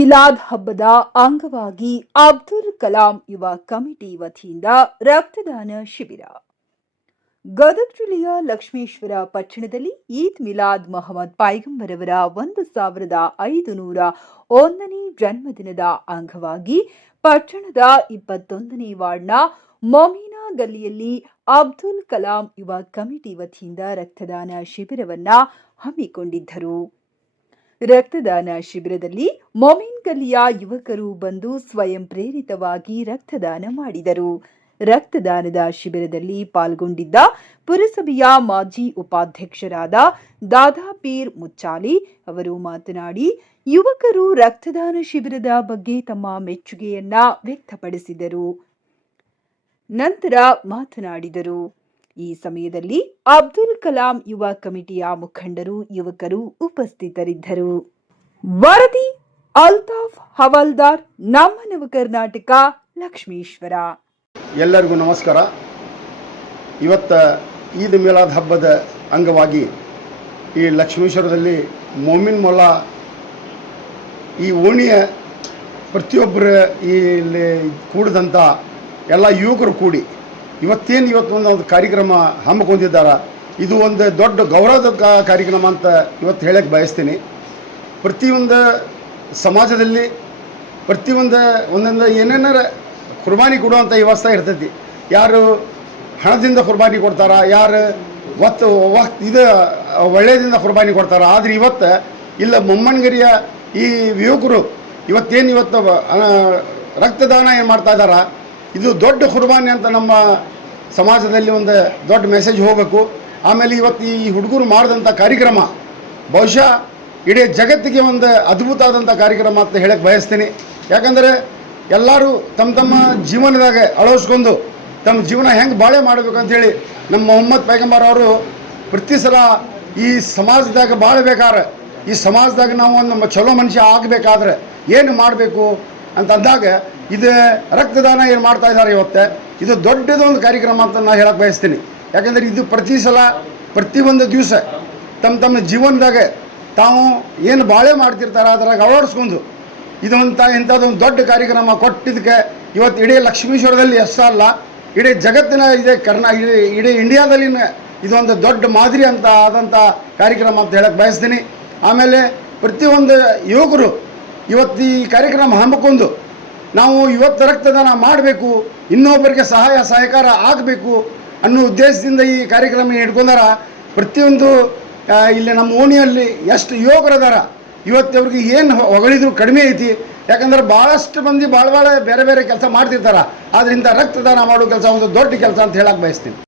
ಮಿಲಾದ್ ಹಬ್ಬದ ಅಂಗವಾಗಿ ಅಬ್ದುಲ್ ಕಲಾಂ ಯುವ ಕಮಿಟಿ ವತಿಯಿಂದ ರಕ್ತದಾನ ಶಿಬಿರ. ಗದಗ ಜಿಲ್ಲೆಯ ಲಕ್ಷ್ಮೇಶ್ವರ ಪಟ್ಟಣದಲ್ಲಿ ಈದ್ ಮಿಲಾದ್ ಮೊಹಮ್ಮದ್ ಪೈಗಂಬರವರ 1501ನೇ ಜನ್ಮದಿನದ ಅಂಗವಾಗಿ ಪಟ್ಟಣದ 21ನೇ ವಾರ್ಡ್ನ ಮೊಮಿನಾ ಗಲ್ಲಿಯಲ್ಲಿ ಅಬ್ದುಲ್ ಕಲಾಂ ಯುವ ಕಮಿಟಿ ವತಿಯಿಂದ ರಕ್ತದಾನ ಶಿಬಿರವನ್ನು ಹಮ್ಮಿಕೊಂಡಿದ್ದರು. ರಕ್ತದಾನ ಶಿಬಿರದಲ್ಲಿ ಮೊಮಿನ್ ಗಲ್ಲಿಯ ಯುವಕರು ಬಂದು ಸ್ವಯಂ ಪ್ರೇರಿತವಾಗಿ ರಕ್ತದಾನ ಮಾಡಿದರು. ರಕ್ತದಾನದ ಶಿಬಿರದಲ್ಲಿ ಪಾಲ್ಗೊಂಡಿದ್ದ ಪುರಸಭೆಯ ಮಾಜಿ ಉಪಾಧ್ಯಕ್ಷರಾದ ದಾದಾಪೀರ್ ಮುಚ್ಚಾಲಿ ಅವರು ಮಾತನಾಡಿ, ಯುವಕರು ರಕ್ತದಾನ ಶಿಬಿರದ ಬಗ್ಗೆ ತಮ್ಮ ಮೆಚ್ಚುಗೆಯನ್ನ ವ್ಯಕ್ತಪಡಿಸಿದರು. ನಂತರ ಮಾತನಾಡಿದರು. ಈ ಸಮಯದಲ್ಲಿ ಅಬ್ದುಲ್ ಕಲಾಂ ಯುವ ಕಮಿಟಿಯ ಮುಖಂಡರು, ಯುವಕರು ಉಪಸ್ಥಿತರಿದ್ದರು. ವರದಿ ಅಲ್ತಾಫ್ ಹವಾಲ್ದಾರ್, ನಮ್ಮ ನವ ಕರ್ನಾಟಕ, ಲಕ್ಷ್ಮೇಶ್ವರ. ಎಲ್ಲರಿಗೂ ನಮಸ್ಕಾರ. ಇವತ್ತು ಈದ್ ಮಿಲಾದ್ ಹಬ್ಬದ ಅಂಗವಾಗಿ ಈ ಲಕ್ಷ್ಮೇಶ್ವರದಲ್ಲಿ ಮೊಮಿನ್ ಮೊಲ್ಲಾ ಈ ಓಣಿಯ ಪ್ರತಿಯೊಬ್ಬರು ಇಲ್ಲಿ ಕೂಡಿದಂಥ ಎಲ್ಲ ಯುವಕರು ಕೂಡಿ ಇವತ್ತು ಒಂದು ಕಾರ್ಯಕ್ರಮ ಹಮ್ಮಿಕೊಂಡಿದ್ದಾರೆ. ಇದು ಒಂದು ದೊಡ್ಡ ಗೌರವದ ಕಾರ್ಯಕ್ರಮ ಅಂತ ಇವತ್ತು ಹೇಳಕ್ಕೆ ಬಯಸ್ತೀನಿ. ಪ್ರತಿಯೊಂದು ಸಮಾಜದಲ್ಲಿ ಒಂದೊಂದು ಏನೇನಾರ ಕುರ್ಬಾನಿ ಕೊಡುವಂಥ ವ್ಯವಸ್ಥೆ ಇರ್ತೈತಿ. ಯಾರು ಹಣದಿಂದ ಕುರ್ಬಾನಿ ಕೊಡ್ತಾರ, ಯಾರು ಇದು ಒಳ್ಳೆಯದಿಂದ ಕುರ್ಬಾನಿ ಕೊಡ್ತಾರೆ. ಆದರೆ ಇವತ್ತು ಇಲ್ಲ ಮೊಮ್ಮನಗಿರಿಯ ಈ ಯುವಕರು ಇವತ್ತು ರಕ್ತದಾನ ಏನು ಮಾಡ್ತಾ ಇದ್ದಾರ, ಇದು ದೊಡ್ಡ ಕುರ್ಬಾನಿ ಅಂತ ನಮ್ಮ ಸಮಾಜದಲ್ಲಿ ಒಂದು ದೊಡ್ಡ ಮೆಸೇಜ್ ಹೋಗಬೇಕು. ಆಮೇಲೆ ಇವತ್ತು ಈ ಹುಡುಗರು ಮಾಡಿದಂಥ ಕಾರ್ಯಕ್ರಮ ಬಹುಶಃ ಇಡೀ ಜಗತ್ತಿಗೆ ಒಂದು ಅದ್ಭುತ ಆದಂಥ ಕಾರ್ಯಕ್ರಮ ಅಂತ ಹೇಳಕ್ಕೆ ಬಯಸ್ತೀನಿ. ಯಾಕಂದರೆ ಎಲ್ಲರೂ ತಮ್ಮ ಜೀವನದಾಗ ಅಳವಡಿಸ್ಕೊಂಡು ತಮ್ಮ ಜೀವನ ಹೆಂಗೆ ಬಾಳೆ ಮಾಡಬೇಕಂತೇಳಿ ನಮ್ಮ ಮೊಹಮ್ಮದ್ ಪೈಗಂಬರ್ ಅವರು ಪ್ರತಿ ಸಲ ಈ ಸಮಾಜದಾಗ ಬಾಳಬೇಕಾದ್ರೆ, ಈ ಸಮಾಜದಾಗ ನಾವು ನಮ್ಮ ಚಲೋ ಮನುಷ್ಯ ಆಗಬೇಕಾದ್ರೆ ಏನು ಮಾಡಬೇಕು ಅಂತ ಅಂದಾಗ ಇದು ರಕ್ತದಾನ ಏನು ಮಾಡ್ತಾ ಇದ್ದಾರೆ. ಇವತ್ತು ಇದು ದೊಡ್ಡದೊಂದು ಕಾರ್ಯಕ್ರಮ ಅಂತ ನಾನು ಹೇಳಕ್ಕೆ ಬಯಸ್ತೀನಿ. ಯಾಕಂದರೆ ಇದು ಪ್ರತಿ ಸಲ ಪ್ರತಿಯೊಂದು ದಿವಸ ತಮ್ಮ ಜೀವನದಾಗ ತಾವು ಏನು ಬಾಳೆ ಮಾಡ್ತಿರ್ತಾರೆ ಅದ್ರಾಗ ಅಳವಡಿಸ್ಕೊಂಡು ಇಂಥದ್ದೊಂದು ದೊಡ್ಡ ಕಾರ್ಯಕ್ರಮ ಕೊಟ್ಟಿದ್ದಕ್ಕೆ ಇವತ್ತು ಇಡೀ ಲಕ್ಷ್ಮೇಶ್ವರದಲ್ಲಿ ಅಲ್ಲ, ಇಡೀ ಜಗತ್ತಿನ ಇಡೀ ಇಂಡಿಯಾದಲ್ಲಿನ ಇದೊಂದು ದೊಡ್ಡ ಮಾದರಿ ಅಂತ ಆದಂಥ ಕಾರ್ಯಕ್ರಮ ಅಂತ ಹೇಳಕ್ಕೆ ಬಯಸ್ತೀನಿ. ಆಮೇಲೆ ಪ್ರತಿಯೊಂದು ಯುವಕರು ಇವತ್ತು ಈ ಕಾರ್ಯಕ್ರಮ ಹಮ್ಮಿಕೊಂಡು ನಾವು ಇವತ್ತು ರಕ್ತದಾನ ಮಾಡಬೇಕು, ಇನ್ನೊಬ್ಬರಿಗೆ ಸಹಾಯ ಸಹಕಾರ ಆಗಬೇಕು ಅನ್ನೋ ಉದ್ದೇಶದಿಂದ ಈ ಕಾರ್ಯಕ್ರಮ ಹಿಡ್ಕೊಂಡಾರ. ಪ್ರತಿಯೊಂದು ಇಲ್ಲಿ ನಮ್ಮ ಓಣಿಯಲ್ಲಿ ಎಷ್ಟು ಯುವಕರದಾರ ಇವತ್ತು ಅವ್ರಿಗೆ ಏನು ಹೊಗಳಿದ್ರು ಕಡಿಮೆ ಐತಿ. ಯಾಕಂದ್ರೆ ಭಾಳಷ್ಟು ಮಂದಿ ಭಾಳ ಬೇರೆ ಬೇರೆ ಕೆಲಸ ಮಾಡ್ತಿರ್ತಾರೆ. ಆದ್ದರಿಂದ ರಕ್ತದಾನ ಮಾಡೋ ಕೆಲಸ ಒಂದು ದೊಡ್ಡ ಕೆಲಸ ಅಂತ ಹೇಳಕ್ಕೆ ಬಯಸ್ತೀನಿ.